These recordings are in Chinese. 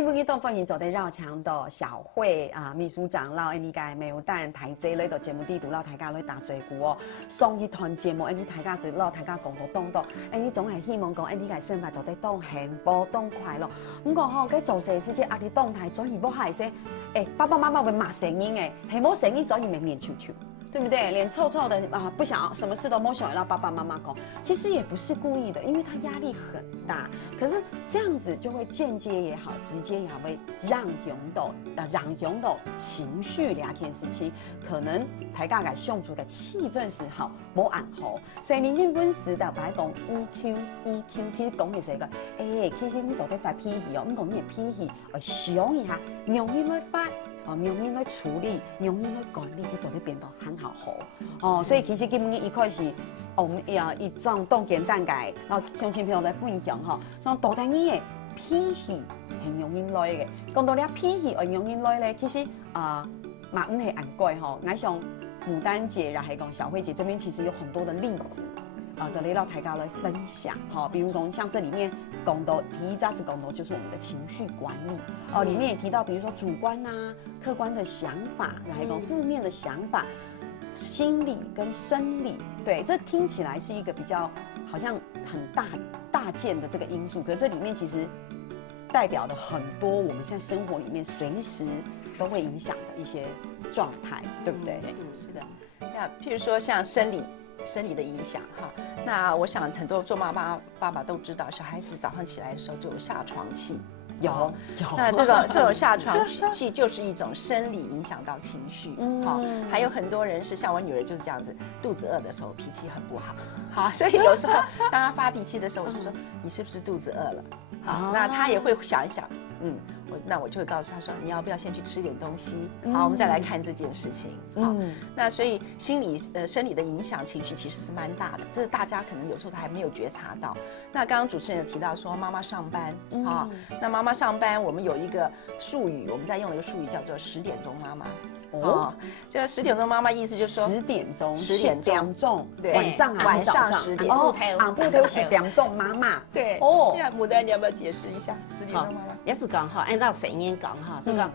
今日到歡迎做啲繞牆的小慧啊，秘書長撈呢個沒有蛋台這類的節目地圖撈大家來打嘴鼓哦。上一團節目呢大家是撈大家講到當到，呢總係希望講呢個生活做得當幸福當快樂。咁講吼，佢做事時即壓力當太左而不係些，爸爸媽媽會罵聲音誒，係冇聲音左而面面臭臭。對不對？臉臭臭的啊，不想什麼事都沒想讓爸爸媽媽講，其實也不是故意的，因為他壓力很大。可是這樣子就會間接也好，直接也會讓響到情緒兩件事情，可能大家嘅相處嘅氣氛是好冇安好。所以你日本時代擺講 EQ， 其實講嘅係個，其實你做得發脾氣哦，你講你嘅脾氣，想一下，用心來發。用心來處理，用心來管理，佢做得變得很好。哦，所以其實基本一開始，一種當簡單嘅，然後向親朋友來分享吼，所以到底你嘅脾氣係用心來嘅。講到你脾氣係用心來咧，其實嘛唔係按怪吼，我想牡丹姐然後係講小慧姐這邊其實有很多的例子。就嚟到大家來分享哈，比如講像這裡面講到第一招是講到就是我們的情緒管理哦，裡面也提到，比如說主觀啊、客觀的想法，然後一種負面的想法，心理跟生理，對，這聽起來是一個比較好像很大件的這個因素，可是這裡面其實代表了很多我們現在生活裡面隨時都會影響的一些狀態，對不對？對，是的。那譬如說像生理的影響哈，那我想很多做媽媽爸爸都知道，小孩子早上起來的時候就有下床氣，有。那這種下床氣就是一種生理影響到情緒，好，還有很多人是像我女兒就是這樣子，肚子餓的時候脾氣很不好，好，所以有時候當她發脾氣的時候，我就說你是不是肚子餓了？好，那她也會想一想，那我就會告訴她說，你要不要先去吃點東西？好，我們再來看這件事情。好，那所以生理的影響情緒其實是蠻大的，這是大家可能有時候都還沒有覺察到。那剛剛主持人有提到說媽媽上班啊，那媽媽上班，我們有一個術語，我們在用的一個術語叫做10點鐘媽媽。哦，就10點鐘媽媽意思就是說10點鐘，對，晚上還是早上10點。哦，昂布頭10點鐘媽媽。對。哦，那牡丹你要不要解釋一下10點鐘媽媽？也是講哈，按照成語講哈，所以講，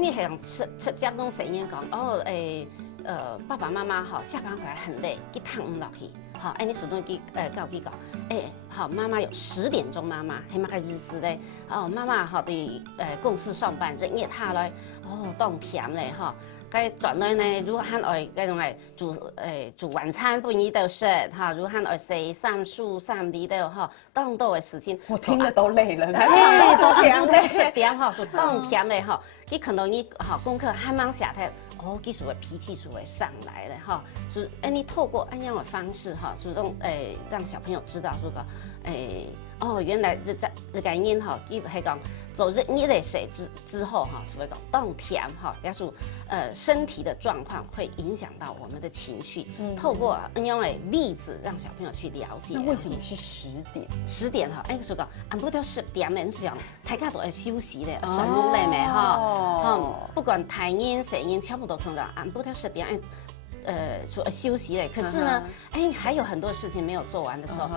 你係用出家講成語講，爸爸媽媽哈下班回來很累，去躺落去，好，你主動去告佢講，好，媽媽有10點鐘媽媽，係乜個意思咧？哦，媽媽哈對公司上班，日夜下來，當甜咧哈。該轉來呢，如果喊愛嗰種係煮晚餐半夜都食哈，如果喊愛洗衫梳衫呢都哈，當到嘅事情，我聽得都累了，都甜咧10點哈，就當甜咧哈，佢可能你哈功課還忙下台，技術嘅脾氣就會上來了哈，所以你透過這樣的方式哈，主動讓小朋友知道說個原來日個因哈，佢係講。走日嚟水之後哈，所謂講當甜哈，也是身體的狀況會影響到我們的情緒。透過這樣的例子，讓小朋友去了解。那為什麼是10點？10點哈，所以講按不到10點嘅時候，大家都係休息咧，上路嚟咩哈？不管太陰細陰，全部都通常按不到10點。說休息嘞，可是呢，還有很多事情沒有做完的時候，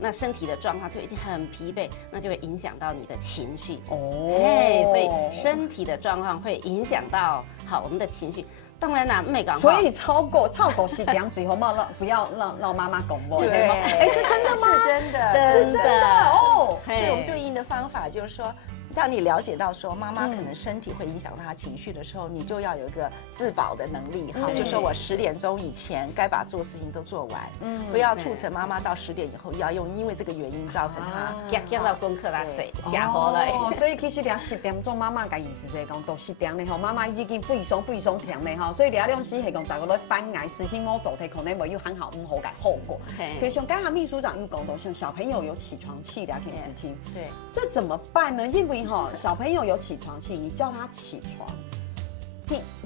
那身體的狀況就已經很疲憊，那就會影響到你的情緒。所以身體的狀況會影響到我們的情緒。當然啦，沒講。所以超過10點最好不要讓媽媽廣播，對嗎？是真的嗎？是真的，是真的哦。所以我們對應的方法就是說，當你了解到說媽媽可能身體會影響到她情緒的時候，你就要有一個自保的能力哈，就說我10點鐘以前該把做事情都做完，不要促成媽媽到10點以後要用因為這個原因造成她夾到功課來下課了。所以其實你10點鐘媽媽嘅意思係講到10點咧，吼媽媽已經非常甜咧，吼，所以你兩時係講大家都翻捱事情冇做，可能會有很好唔好嘅後果。可以像剛才秘書長又講到，像小朋友有起床氣兩件事情，對，這怎麼辦呢？因為小朋友有起床氣，你叫他起床，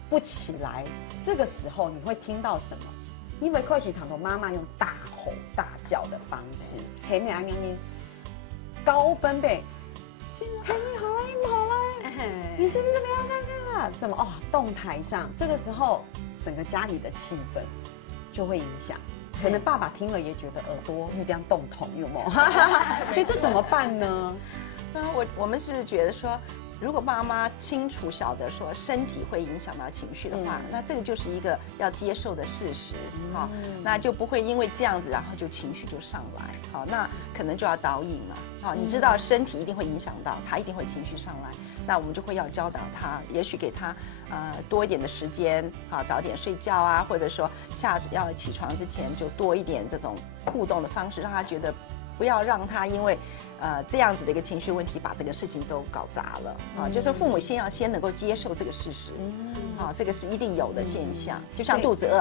不起來，這個時候你會聽到什麼？因為開始談到媽媽用大吼大叫的方式，係咪啊？高分貝，你好啦，你好啦，你是不是沒有上課了？怎麼動台上，這個時候整個家裡的氣氛就會影響。可能爸爸聽了也覺得耳朵有點動痛，有冇？所以這怎麼辦呢？我们是觉得说，如果爸妈清楚晓得说身体会影响到情绪的话，那这个就是一个要接受的事实，好，那就不会因为这样子，然后就情绪就上来，好，那可能就要导引了，好，你知道身体一定会影响到他，一定会情绪上来，那我们就会要教导他，也许给他多一点的时间，好，早点睡觉啊，或者说要起床之前就多一点这种互动的方式，让他觉得不要让他因为这样子的一个情绪问题把这个事情都搞砸了啊，就是父母先能够接受这个事实，啊，这个是一定有的现象，就像肚子饿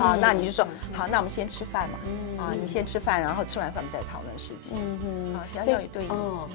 啊，那你就说好，那我们先吃饭嘛，啊，你先吃饭，然后吃完饭我们再讨论事情，啊，教育对应，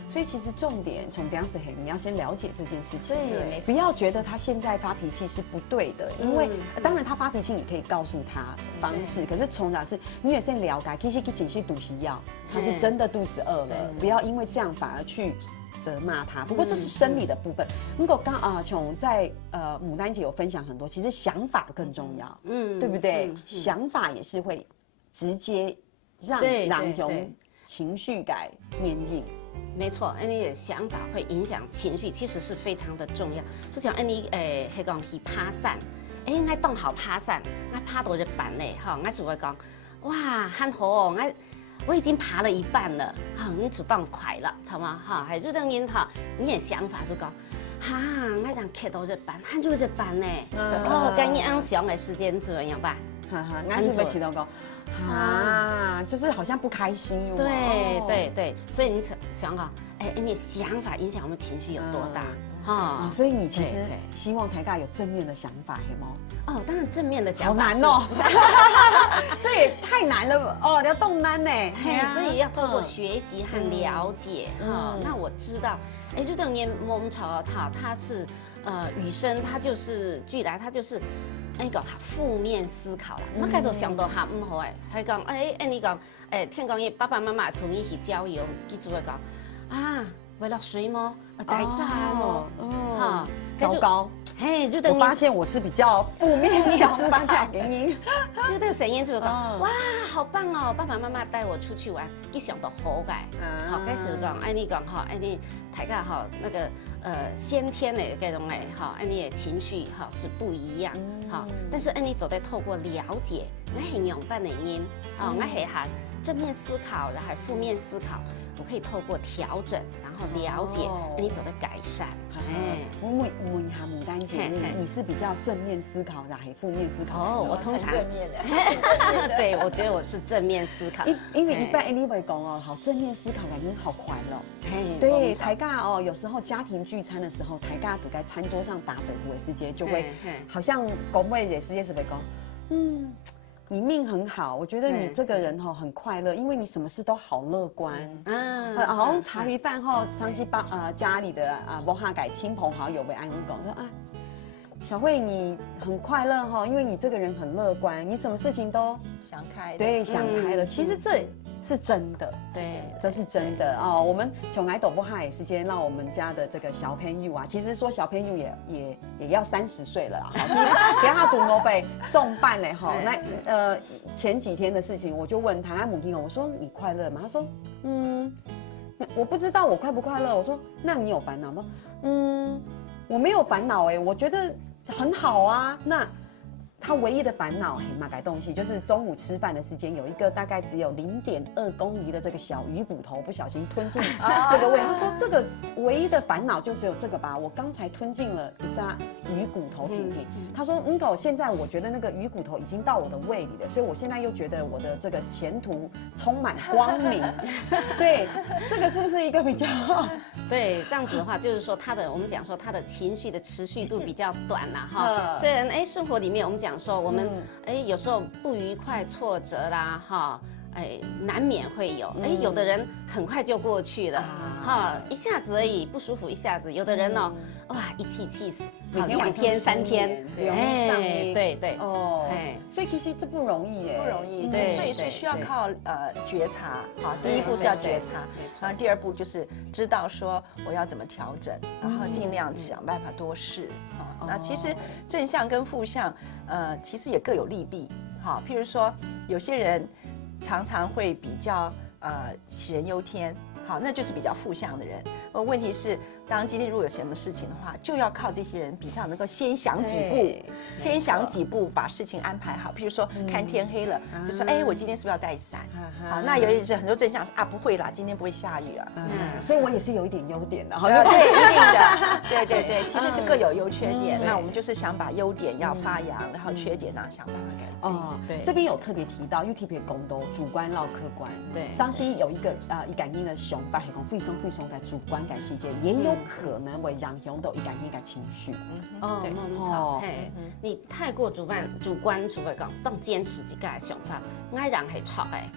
所以其实重点从当时你要先了解这件事情，对，不要觉得他现在发脾气是不对的，因为当然他发脾气你可以告诉他方式，可是从来是你也先了解，其实去警示毒习药，他是真的肚子饿了，不要因为这样反而去责骂他。不过这是生理的部分。如果琼在牡丹姐有分享很多，其实想法更重要，对不对？想法也是会直接让琼情绪改念印。没错，你的想法会影响情绪，其实是非常的重要。就像你迄讲去爬山，我动好爬山，我爬到一半嘞，哈，我就会讲，哇，很好哦，我已经爬了一半了，哈，你主动快了，知道吗？哈，还就等于哈，你的想法就讲，哈，我想开到一半，喊住一半呢，哦，跟你按想的时间怎样办？哈哈，我是被启动讲。就是好像不开心哟。对，所以你想好，你的想法影响我们情绪有多大？所以你其实希望台大有正面的想法，有吗？哦，当然正面的想法。好难哦，这也太难了哦，要动难呢。所以要透过学习和了解那我知道，就等于我们吵他是雨生，他就是巨来，他就是。讲负面思考啦，我开头想到他唔好还讲你讲听讲爸爸妈妈同意去郊游，记住讲为了水吗？改炸哦，糟糕。就等于我发现我是比较负面想法的原因，就那个声音就讲哇，好棒哦！爸爸妈妈带我出去玩，一想到好改，好开始讲，你讲你大家那个先天的这种你的情绪是不一样，但是你走在透过了解，我很用办的因，我系行正面思考，然后负面思考。我可以透过调整，然后了解，你走的改善。我问一下牡丹姐，你是比较正面思考，然后负面思考？我通常正面的。对，我觉得我是正面思考。因为一般你会讲好正面思考感觉好快乐。对，台尬有时候家庭聚餐的时候，台尬堵在餐桌上打嘴胡的时间，就会好像讲话也是会讲，你命很好，我觉得你这个人很快乐，因为你什么事都好乐观。好像茶余饭后，常常家里的无下改亲朋好友会安讲说小慧你很快乐因为你这个人很乐观，你什么事情都想开。对，想开了。其实这是真的，对，这是真的我们从来都不害时间让我们家的这个小朋友其实说小朋友也要30岁了给他读诺贝送办嘞那前几天的事情，我就问他母亲我说你快乐吗？他说我不知道我快不快乐。我说那你有烦恼吗？我没有烦恼我觉得很好啊。那他唯一的烦恼马改东西就是中午吃饭的时间有一个大概只有0.2公厘的这个小鱼骨头不小心吞进这个胃。他说这个唯一的烦恼就只有这个吧，我刚才吞进了一扎鱼骨头婷婷。他说现在我觉得那个鱼骨头已经到我的胃里了，所以我现在又觉得我的这个前途充满光明。对，这个是不是一个比较对，这样子的话就是说我们讲说他的情绪的持续度比较短啦虽然生活里面我们讲说我们有时候不愉快挫折啦难免会有有的人很快就过去了一下子而已不舒服一下子，有的人哇一气气死2天3天对所以其实这不容易不容易对，所以需要靠觉察第一步是要觉察，然后第二步就是知道说我要怎么调整，然后尽量想办法多试那其实正向跟负向其实也各有利弊譬如说有些人常常会比较杞人忧天好，那就是比较负向的人。问题是，当今天如果有什么事情的话，就要靠这些人比较能够先想几步，先想几步把事情安排好。譬如说，看天黑了，就说，哎，我今天是不是要带伞？好，那有很多正向说啊，不会啦，今天不会下雨啊。所以我也是有一点优点的，对，一定的，对对对，其实各有优缺点。那我们就是想把优点要发扬，然后缺点呢想把它改进。对，这边有特别提到 YouTube 公道主观绕客观，对，上期有一个一感应的想法，系讲非常的主观感世界，也有可能会让熊到一感应的情绪。对，没错，嘿，你太过主观，除非讲当坚持自己的想法，爱让系错哎，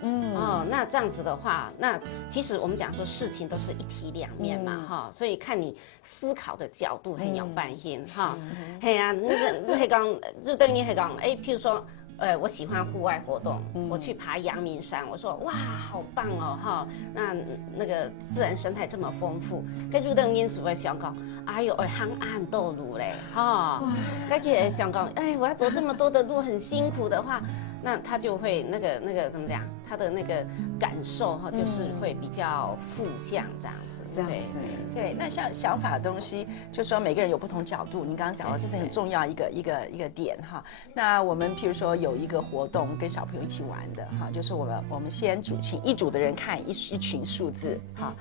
那这样子的话，那其实我们讲说事情都是一体两面嘛，哈，所以看你思考的角度很有半心哈，嘿啊，那讲就等于系讲，哎，譬如说。我喜欢户外活动，我去爬阳明山，我说哇，好棒哦，哈，那个自然生态这么丰富，跟住等因素会想讲，哎呦，航岸道路嘞，哈，跟住会想讲，哎，我要走这么多的路，很辛苦的话，那他就会那个怎么讲，他的那个感受哈，就是会比较负向这样子，这样子，对，那像想法的东西，就是说每个人有不同角度，你刚刚讲到这是很重要一个点哈。那我们譬如说有一个活动跟小朋友一起玩的哈，就是我们先请一组的人看一群数字哈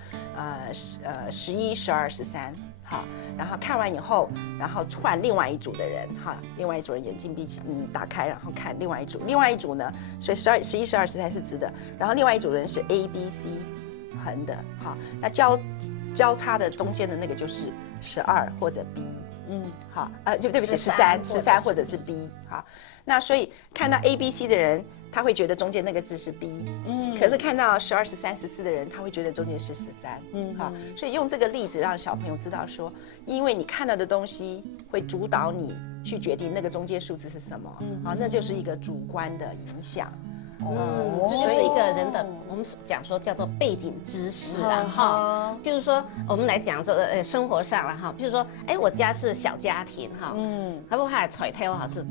，11、12、13。好，然后看完以后，然后换另外一组的人，哈，另外一组人眼睛闭起，打开，然后看另外一组呢，所以11、12、13是直的，然后另外一组人是 A、B、C 横的，好，那交叉的中间的那个就是12或者 B， 好，对不起，13或者是 B， 好，那所以看到 A、B、C 的人，他会觉得中间那个字是 B，可是看到12、13、14的人，他会觉得中间是13，好，所以用这个例子让小朋友知道说，因为你看到的东西会主导你去决定那个中间数字是什么，好，那就是一个主观的影响。这就是一个人的，我们讲说叫做背景知识啊，哈。譬如说，我们来讲说，生活上了哈，譬如说，哎，我家是小家庭哈，还不还揣头哈是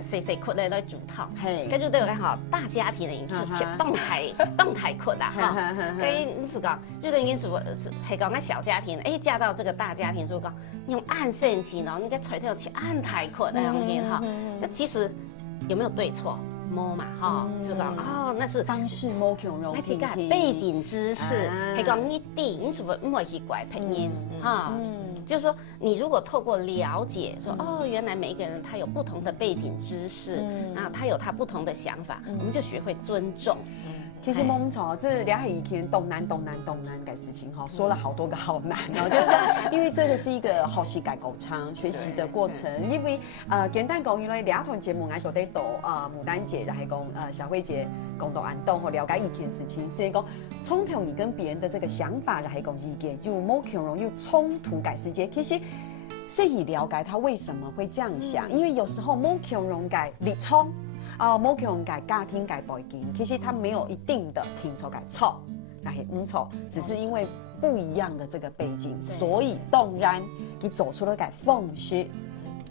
细窟咧来煮汤，跟住对我好大家庭的饮食切动态窟啊哈，跟你是讲，就等于是讲那小家庭，哎，嫁到这个大家庭就讲用暗线情哦，你个揣头切暗态窟那样子哈，那其实有没有对错？摸嘛，哈，就讲那是方式摸强容，那几个背景知识，系讲你你是不会去怪配音哈，就是说你如果透过了解，说原来每一个人他有不同的背景知识，那他有他不同的想法，我们就学会尊重。其实蒙潮这俩以前东南的事情哈，说了好多个好难哦，就是说，因为这个是一个学习改狗场学习的过程。因为简单讲，因为俩团节目爱做得到牡丹节，然后讲小慧节共同安动或了解一件事情，所以讲冲突你跟别人的这个想法，然后讲意见有某可能有冲突改世界，其实。是以了解他为什么会这样想，因为有时候某可能改立冲。某种改家庭改背景，其实它没有一定的听错改错，那是唔错，只是因为不一样的这个背景，所以当然你走出了改缝隙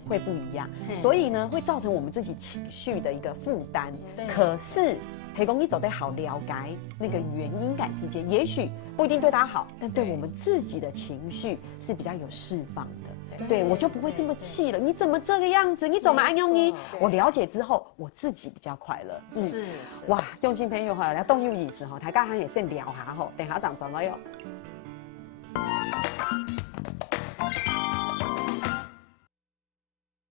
会不一样，所以呢会造成我们自己情绪的一个负担。可是黑公你走得好了解那个原因感世界，也许不一定对他好，但对我们自己的情绪是比较有释放的。对，我就不会这么气了。你怎么这个样子？你怎么安用你？我了解之后，我自己比较快乐。哇，用心朋友哈，聊动有意思哈，大家也先聊下吼，等下长了哟。